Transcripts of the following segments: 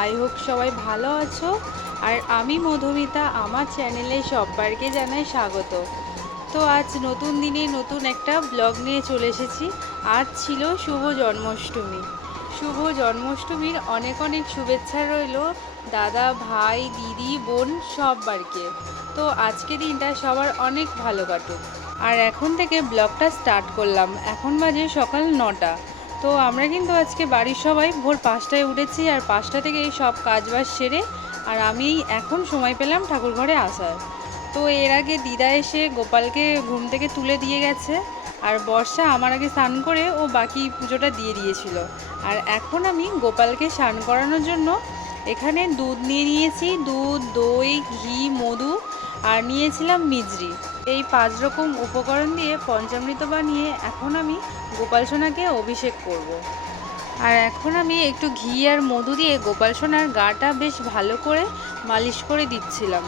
I hope সবাই ভালো আছো। আর আমি মধুমিতা, আমার চ্যানেলে সবাইকে জানাই স্বাগত। তো আজ নতুন দিনে নতুন একটা ব্লগ নিয়ে চলে এসেছি। আজ ছিল শুভ জন্মাষ্টমী। শুভ জন্মাষ্টমীর অনেক অনেক শুভেচ্ছা রইল দাদা, ভাই, দিদি, বোন সববারকে তো আজকে দিনটা সবার অনেক ভালো কাটুক। আর এখন থেকে ব্লগটা স্টার্ট করলাম। এখন বাজে সকাল নটা। তো আমরা কিন্তু আজকে বাড়ির সবাই ভোর পাঁচটায় উঠেছি আর পাঁচটা থেকে এই সব কাজবাজ সেরে আর আমি এখন সময় পেলাম ঠাকুর ঘরে আসার। তো এর আগে দিদা এসে গোপালকে ঘুম থেকে তুলে দিয়ে গেছে আর বর্ষা আমার আগে স্নান করে ও বাকি পুজোটা দিয়ে দিয়েছিল। আর এখন আমি গোপালকে স্নান করানোর জন্য এখানে দুধ নিয়ে নিয়েছি, দুধ, দই, ঘি, মধু আর নিয়েছিলাম মিজরি। এই পাঁচ রকম উপকরণ দিয়ে পঞ্চামৃত বানিয়ে এখন আমি গোপাল সোনাকে অভিষেক করব। আর এখন আমি একটু ঘি আর মধু দিয়ে গোপাল সোনার গাটা বেশ ভালো করে মালিশ করে দিচ্ছিলাম।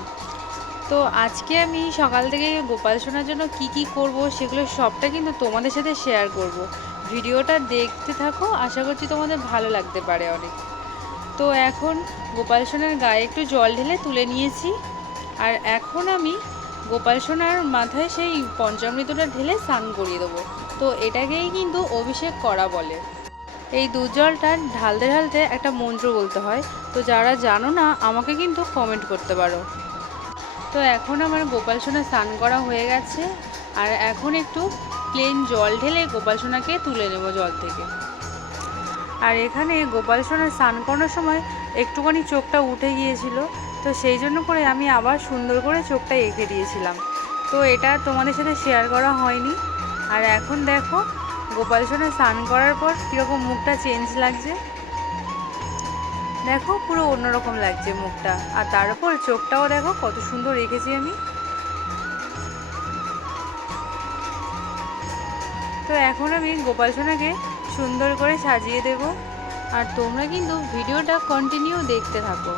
তো আজকে আমি সকাল থেকে গোপাল সোনার জন্য কি কি করব সেগুলো সবটা কিন্তু তোমাদের সাথে শেয়ার করব। ভিডিওটা দেখতে থাকো, আশা করছি তোমাদের ভালো লাগতে পারে অনেক। তো এখন গোপাল সোনার গায়ে একটু জল ঢেলে তুলে নিয়েছি। আর এখন আমি গোপাল সোনার মাথায় সেই পঞ্চামৃতটা ঢেলে স্নান করিয়ে দেবো। তো এটাকেই কিন্তু অভিষেক করা বলে। এই দুধ জলটা ঢালতে ঢালতে একটা মন্ত্র বলতে হয়। তো যারা জানো না, আমাকে কিন্তু কমেন্ট করতে পারো। তো এখন আমার গোপাল সোনা স্নান করা হয়ে গেছে। আর এখন একটু প্লেন জল ঢেলে গোপাল সোনাকে তুলে নেব জল থেকে। আর এখানে গোপাল সোনা স্নান করানোর সময় একটুখানি চোখটা উঠে গিয়েছিল। তো সেই জন্য করে আমি আবার সুন্দর করে চোখটা এঁকে দিয়েছিলাম। তো এটা তোমাদের সাথে শেয়ার করা হয়নি। আর এখন দেখো, গোপাল সোনা স্নান করার পর কীরকম মুখটা চেঞ্জ লাগছে। দেখো পুরো অন্যরকম লাগছে মুখটা। আর তার উপর চোখটাও দেখো কত সুন্দর রেখেছি আমি। তো এখন আমি গোপাল সোনাকে সুন্দর করে সাজিয়ে দেব। আর তোমরা কিন্তু ভিডিওটা কন্টিনিউ দেখতে থাকো।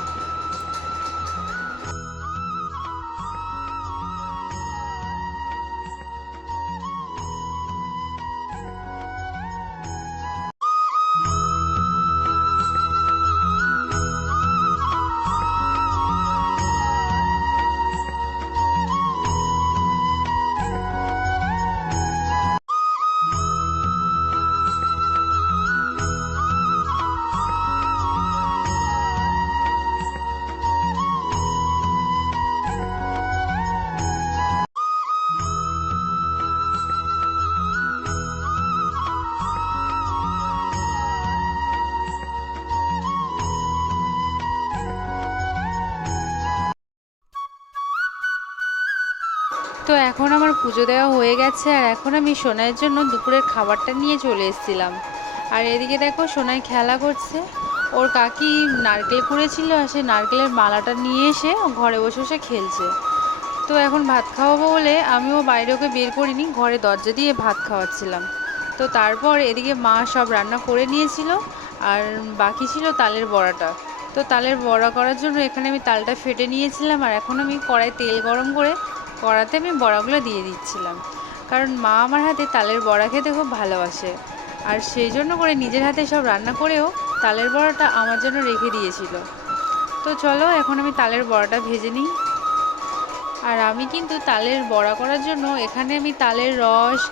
তো এখন আমার পুজো দেওয়া হয়ে গেছে আর এখন আমি সোনাইয়ের জন্য দুপুরের খাবারটা নিয়ে চলে এসেছিলাম। আর এদিকে দেখো সোনাই খেলা করছে। ওর কাকি নারকেল কুড়েছিল আর সেই নারকেলের মালাটা নিয়ে এসে ঘরে বসে বসে খেলছে। তো এখন ভাত খাওয়াবো বলে আমিও বাইরে ওকে বের করিনি, ঘরে দরজা দিয়ে ভাত খাওয়াচ্ছিলাম। তো তারপর এদিকে মা সব রান্না করে নিয়েছিল আর বাকি ছিল তালের বড়াটা। তো তালের বড়া করার জন্য এখানে আমি তালটা ফেটে নিয়েছিলাম আর এখন আমি কড়াই তেল গরম করে কড়াতে আমি বড়াগুলো দিয়ে দিচ্ছিলাম। কারণ মা আমার হাতে তালের বড়া খেতে খুব ভালোবাসে। আর সেই জন্য করে নিজের হাতে সব রান্না করেও তালের বড়াটা আমার জন্য রেখে দিয়েছিল। তো চলো, এখন আমি তালের বড়াটা ভেজে নিই। আর আমি কিন্তু তালের বড়া করার জন্য এখানে আমি তালের রস,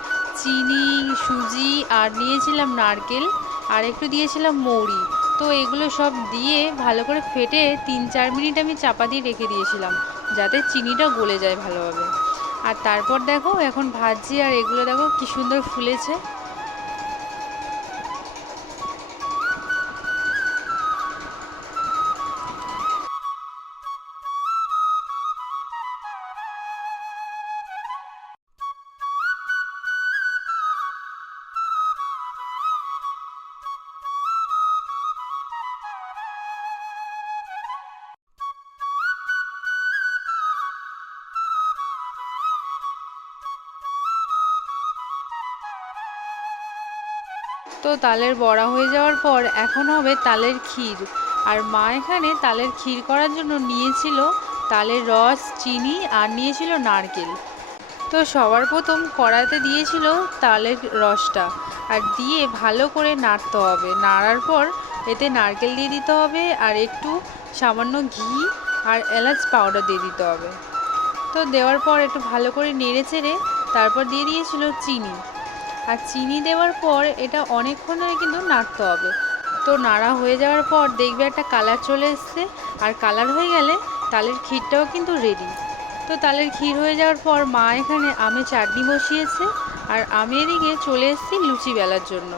চিনি, সুজি আর নিয়েছিলাম নারকেল আর একটু দিয়েছিলাম মৌরি। তো এগুলো সব দিয়ে ভালো করে ফেটে তিন চার মিনিট আমি চাপা দিয়ে রেখে দিয়েছিলাম। যাতে চিনিটা গলে যায় ভালোভাবে। আর তারপর দেখো, এখন ভাজি আর এগুলো দেখো কি সুন্দর ফুলেছে। তো তালের বড়া হয়ে যাওয়ার পর এখন হবে তালের ক্ষীর। আর মা এখানে তালের ক্ষীর করার জন্য নিয়েছিল তালের রস, চিনি আর নিয়েছিল নারকেল। তো সবার প্রথম কড়াইতে দিয়েছিল তালের রসটা আর দিয়ে ভালো করে নাড়তে হবে। নাড়ার পর এতে নারকেল দিয়ে দিতে হবে আর একটু সামান্য ঘি আর এলাচ পাউডার দিয়ে দিতে হবে। তো দেওয়ার পর একটু ভালো করে নেড়ে চেড়ে তারপর দিয়ে দিয়েছিল চিনি। আর চিনি দেওয়ার পর এটা অনেকক্ষণ ধরে কিন্তু নাড়তে হবে। তো নাড়া হয়ে যাওয়ার পর দেখবে একটা কালার চলে এসছে। আর কালার হয়ে গেলে তালের ক্ষীরটাও কিন্তু রেডি তো তালের ক্ষীর হয়ে যাওয়ার পর মা এখানে আমের চাটনি বসিয়েছে। আর আমি এদিকে চলে এসেছি লুচি বেলার জন্য।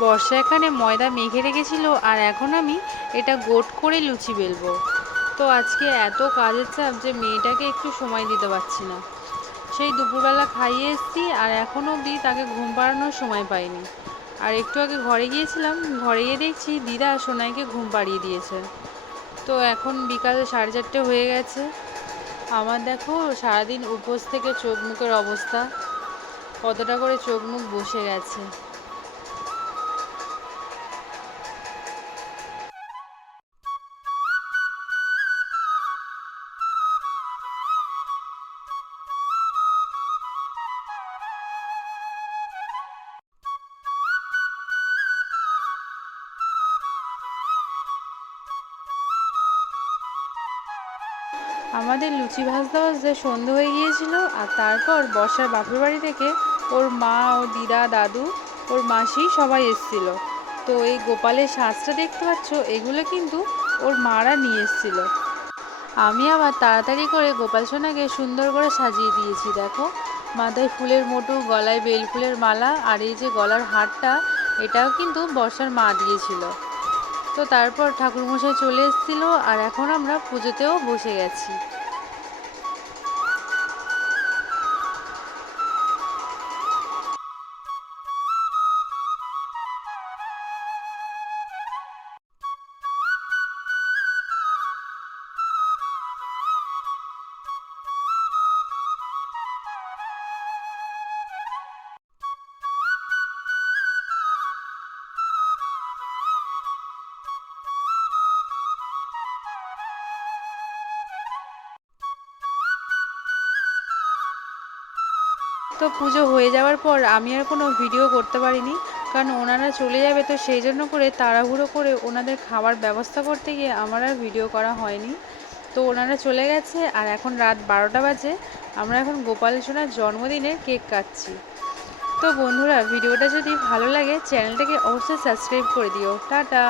বর্ষা এখানে ময়দা মেখে রেখেছিল আর এখন আমি এটা গোট করে লুচি বেলবো। তো আজকে এত কাজের চাপ যে মেয়েটাকে একটু সময় দিতে পারছি না। সেই দুপুরবেলা খাইয়ে এসেছি আর এখন অবধি তাকে ঘুম পাড়ানোর সময় পাইনি। আর একটু আগে ঘরে গিয়েছিলাম, ঘরে গিয়ে দেখছি দিদা সোনাইকে ঘুম পাড়িয়ে দিয়েছে। তো এখন বিকালে সাড়ে চারটে হয়ে গেছে। আমার দেখো সারাদিন উপোস থেকে চোখ মুখের অবস্থা। কতটা করে চোখ মুখ বসে গেছে। আমাদের লুচি ভাজতে ভাজতে সন্ধে হয়ে গিয়েছিল আর তারপর বর্ষার বাপের বাড়ি থেকে ওর মা ও দিদা, দাদু, ওর মাসি সবাই এসেছিল। তো এই গোপালের সাজটা দেখতে পাচ্ছ, এগুলো কিন্তু ওর মারা নিয়ে এসেছিল। আমি আবার তাড়াতাড়ি করে গোপাল সোনাকে সুন্দর করে সাজিয়ে দিয়েছি, দেখো। মাথায় ফুলের মোটু, গলায় বেল ফুলের মালা আর এই যে গলার হারটা, এটাও কিন্তু বর্ষার মা দিয়েছিল। তো তারপর ঠাকুরমশাই চলে এসেছিল আর এখন আমরা পুজোতেও বসে গেছি। তো পুজো হয়ে যাওয়ার পর আমি আর কোনো ভিডিও করতে পারিনি। কারণ ওনারা চলে যাবে তো সেই জন্য করে তাড়াহুড়ো করে ওনাদের খাবার ব্যবস্থা করতে গিয়ে আমার আর ভিডিও করা হয়নি। তো ওনারা চলে গেছে আর এখন রাত বারোটা বাজে। আমরা এখন গোপাল সোনার জন্মদিনের কেক কাটছি। তো বন্ধুরা, ভিডিওটা যদি ভালো লাগে, চ্যানেলটাকে অবশ্যই সাবস্ক্রাইব করে দিও। টাটা!